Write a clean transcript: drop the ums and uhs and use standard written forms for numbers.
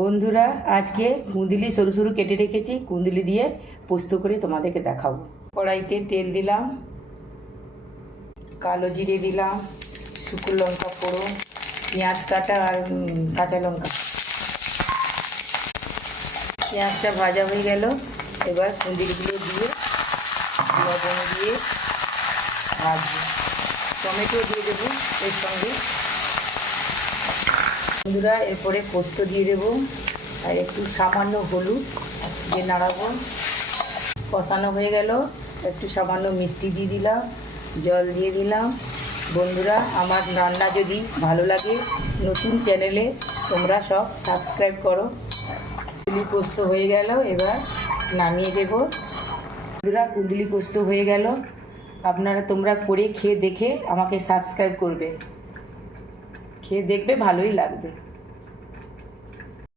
বন্ধুরা, আজকে কুঁদলি সরু সরু কেটে রেখেছি, কুঁদলি দিয়ে পোস্ত করে তোমাদেরকে দেখাবো। কড়াইতে তেল দিলাম, কালো জিরে দিলাম, শুকনো লঙ্কা ফোড়ন, পেঁয়াজ কাটা আর কাঁচা লঙ্কা। পেঁয়াজটা ভাজা হয়ে গেল, এবার কুঁদলিগুলো দিয়ে লবণ দিয়ে ভাজবো। টমেটো দিয়ে দেবো এর সঙ্গে। বন্ধুরা, এরপরে পোস্ত দিয়ে দেবো আর একটু সামান্য হলুদ দিয়ে নাড়াবো। কষানো হয়ে গেল, একটু সামান্য মিষ্টি দিয়ে দিলাম, জল দিয়ে দিলাম। বন্ধুরা, আমার রান্না যদি ভালো লাগে নতুন চ্যানেলে তোমরা সব সাবস্ক্রাইব করো। কুঁদলি পোস্ত হয়ে গেল, এবার নামিয়ে দেব। বন্ধুরা, কুঁদলি পোস্ত হয়ে গেল। তোমরা করে খেয়ে দেখে আমাকে সাবস্ক্রাইব করবে, খেয়ে দেখবে, ভালোই লাগবে।